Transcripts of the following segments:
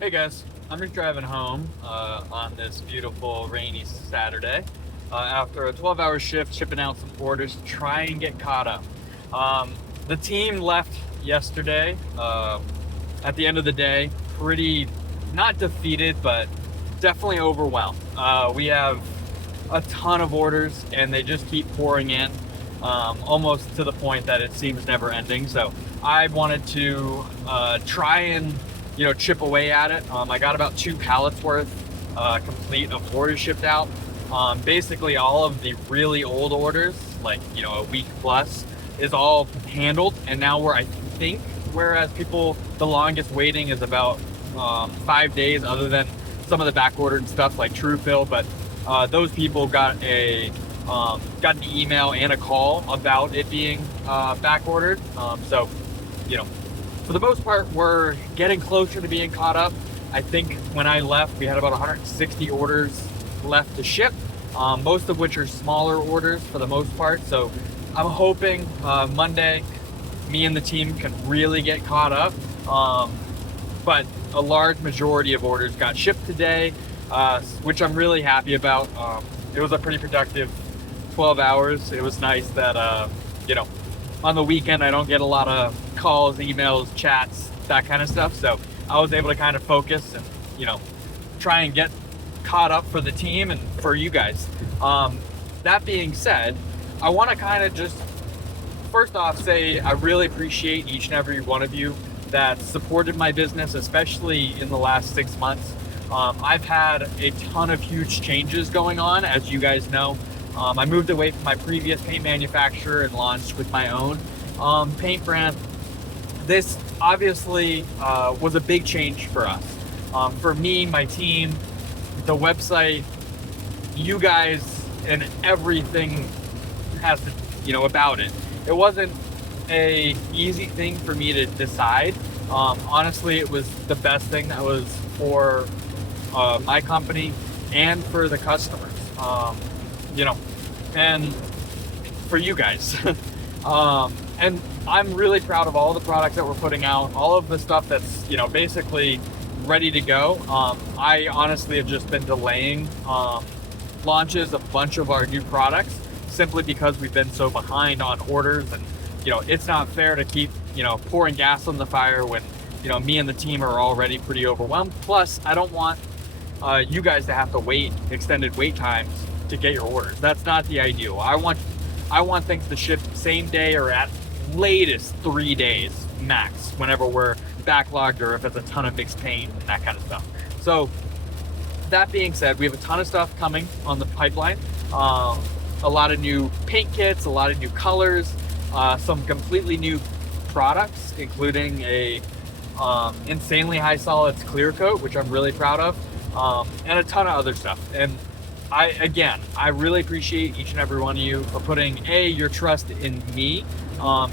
Hey guys, I'm just driving home on this beautiful rainy Saturday after a 12-hour shift shipping out some orders to try and get caught up. Um, the team left yesterday at the end of the day, pretty not defeated, but definitely overwhelmed. We have a ton of orders and they just keep pouring in almost to the point that it seems never ending. So I wanted to try and chip away at it. I got about 2 pallets worth complete of orders shipped out. Basically, all of the really old orders, like a week plus, is all handled. And now I think, whereas people, the longest waiting is about 5 days, other than some of the back ordered stuff like TrueFill. But those people got an email and a call about it being back ordered. So, you know, for the most part, we're getting closer to being caught up. I think when I left, we had about 160 orders left to ship, most of which are smaller orders for the most part. So I'm hoping Monday, me and the team can really get caught up. But a large majority of orders got shipped today, which I'm really happy about. It was a pretty productive 12 hours. It was nice that, on the weekend, I don't get a lot of calls, emails, chats, that kind of stuff. So I was able to kind of focus and, try and get caught up for the team and for you guys. That being said, I want to kind of just first off say I really appreciate each and every one of you that supported my business, especially in the last 6 months. I've had a ton of huge changes going on, as you guys know. I moved away from my previous paint manufacturer and launched with my own paint brand. This obviously was a big change for us. For me, my team, the website, you guys, and everything has to, about it. It wasn't a easy thing for me to decide. Honestly, it was the best thing that was for my company and for the customers. And for you guys. And I'm really proud of all the products that we're putting out, all of the stuff that's, basically ready to go. I honestly have just been delaying launches of a bunch of our new products simply because we've been so behind on orders. And, it's not fair to keep, pouring gas on the fire when, me and the team are already pretty overwhelmed. Plus, I don't want you guys to have to wait extended wait times to get your orders. That's not the ideal. I want things to ship same day or at latest 3 days max whenever we're backlogged or if it's a ton of mixed paint and that kind of stuff. So that being said, we have a ton of stuff coming on the pipeline. A lot of new paint kits, a lot of new colors, some completely new products, including a insanely high solids clear coat, which I'm really proud of, and a ton of other stuff. And I really appreciate each and every one of you for putting your trust in me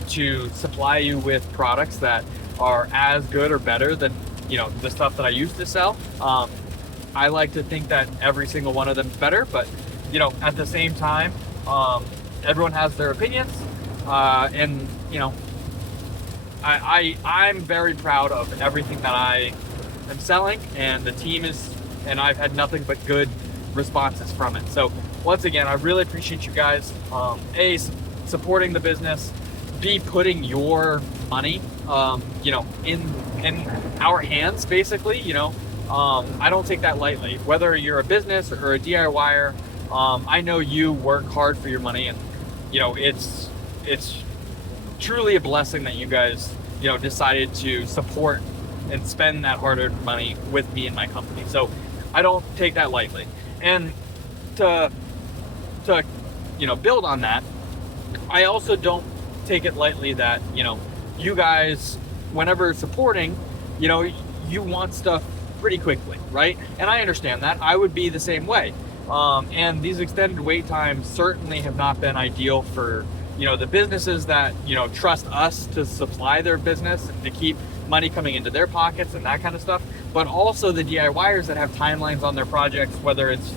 to supply you with products that are as good or better than the stuff that I used to sell. I like to think that every single one of them is better, but at the same time, everyone has their opinions, and I'm very proud of everything that I am selling, and the team is, and I've had nothing but good responses from it. So once again, I really appreciate you guys supporting the business, putting your money in our hands, basically. I don't take that lightly. Whether you're a business or a DIYer, I know you work hard for your money, and it's truly a blessing that you guys decided to support and spend that hard-earned money with me and my company. So I don't take that lightly. And to build on that, I also don't take it lightly that you guys, whenever supporting, you want stuff pretty quickly, right? And I understand that. I would be the same way. And these extended wait times certainly have not been ideal for the businesses that trust us to supply their business and to keep money coming into their pockets and that kind of stuff, but also the DIYers that have timelines on their projects, whether it's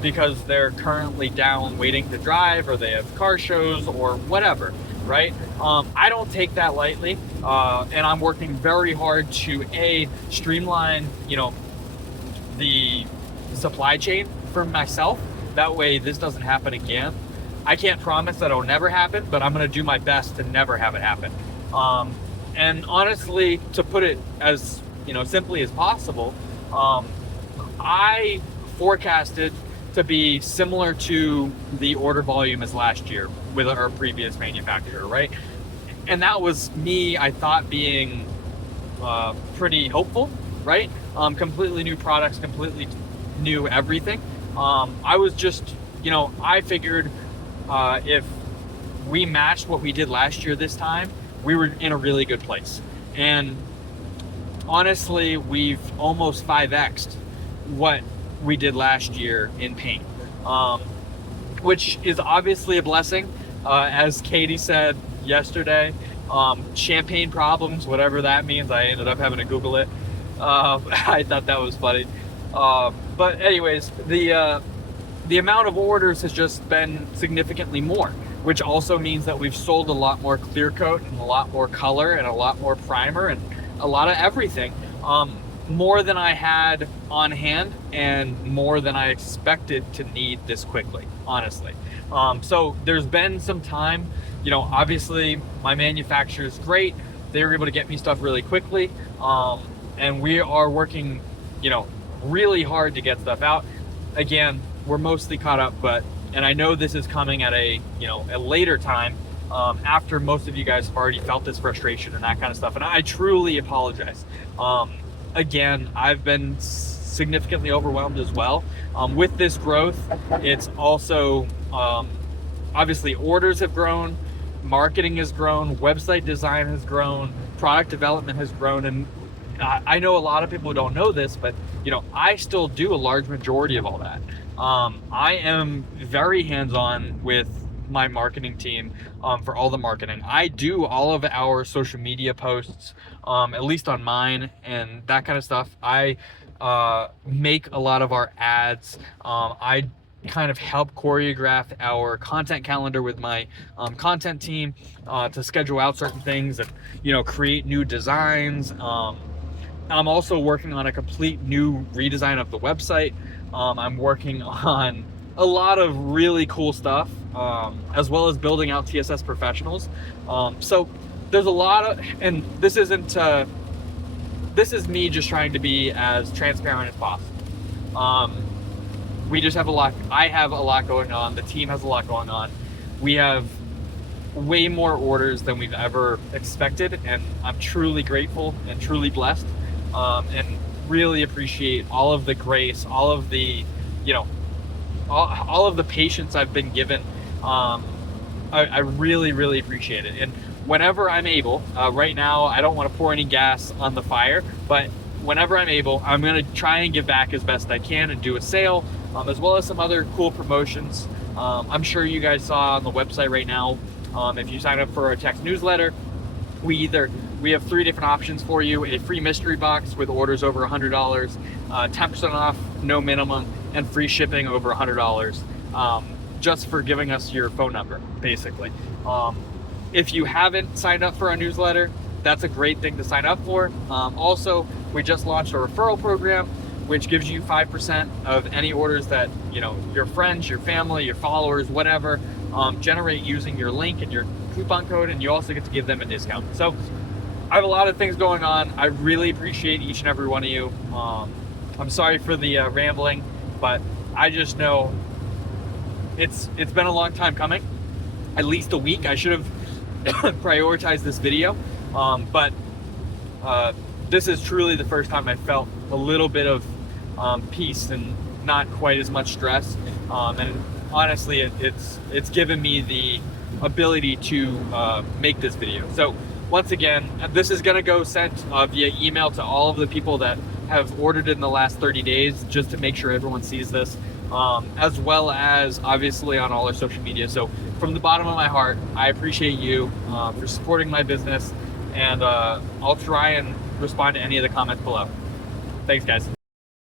because they're currently down waiting to drive, or they have car shows or whatever. right? I don't take that lightly, and I'm working very hard to streamline, the supply chain for myself. That way this doesn't happen again. I can't promise that it'll never happen, but I'm going to do my best to never have it happen. And honestly, to put it as simply as possible, I forecasted to be similar to the order volume as last year with our previous manufacturer, right? And that was me, I thought, being pretty hopeful, right? Completely new products, completely new everything. I was just, I figured if we matched what we did last year this time, we were in a really good place. And honestly, we've almost 5x'd what we did last year in paint, which is obviously a blessing. As Katie said yesterday, champagne problems, whatever that means. I ended up having to Google it. I thought that was funny. But anyways, the amount of orders has just been significantly more, which also means that we've sold a lot more clear coat and a lot more color and a lot more primer and a lot of everything. More than I had on hand and more than I expected to need this quickly, honestly. So there's been some time, obviously my manufacturer is great. They were able to get me stuff really quickly. And we are working, really hard to get stuff out. Again, we're mostly caught up, and I know this is coming at a later time, after most of you guys have already felt this frustration and that kind of stuff. And I truly apologize. Again, I've been significantly overwhelmed as well. With this growth, it's also, obviously orders have grown, marketing has grown, website design has grown, product development has grown. And I know a lot of people don't know this, but I still do a large majority of all that. I am very hands-on with my marketing team for all the marketing. I do all of our social media posts, at least on mine and that kind of stuff. I make a lot of our ads. I kind of help choreograph our content calendar with my content team to schedule out certain things and create new designs. I'm also working on a complete new redesign of the website. I'm working on a lot of really cool stuff, as well as building out TSS Professionals. So there's a lot of, and this isn't, this is me just trying to be as transparent as possible. We just have a lot, I have a lot going on. The team has a lot going on. We have way more orders than we've ever expected, and I'm truly grateful and truly blessed, and really appreciate all of the grace, all of the, all of the patience I've been given. I really, really appreciate it. And whenever I'm able, right now, I don't want to pour any gas on the fire, but whenever I'm able, I'm going to try and give back as best I can and do a sale, as well as some other cool promotions. I'm sure you guys saw on the website right now, if you sign up for our text newsletter, we have 3 different options for you: a free mystery box with orders over $100, 10% off, no minimum, and free shipping over $100, just for giving us your phone number, basically. If you haven't signed up for our newsletter, that's a great thing to sign up for. Also, we just launched a referral program, which gives you 5% of any orders that your friends, your family, your followers, whatever, generate using your link and your coupon code, and you also get to give them a discount. So I have a lot of things going on. I really appreciate each and every one of you. I'm sorry for the rambling, but I just know it's been a long time coming, at least a week. I should have prioritized this video, but this is truly the first time I felt a little bit of peace and not quite as much stress, and honestly it's given me the ability to make this video. So once again, this is going to go sent via email to all of the people that have ordered in the last 30 days, just to make sure everyone sees this, as well as obviously on all our social media. So from the bottom of my heart, I appreciate you for supporting my business, and I'll try and respond to any of the comments below. Thanks, guys.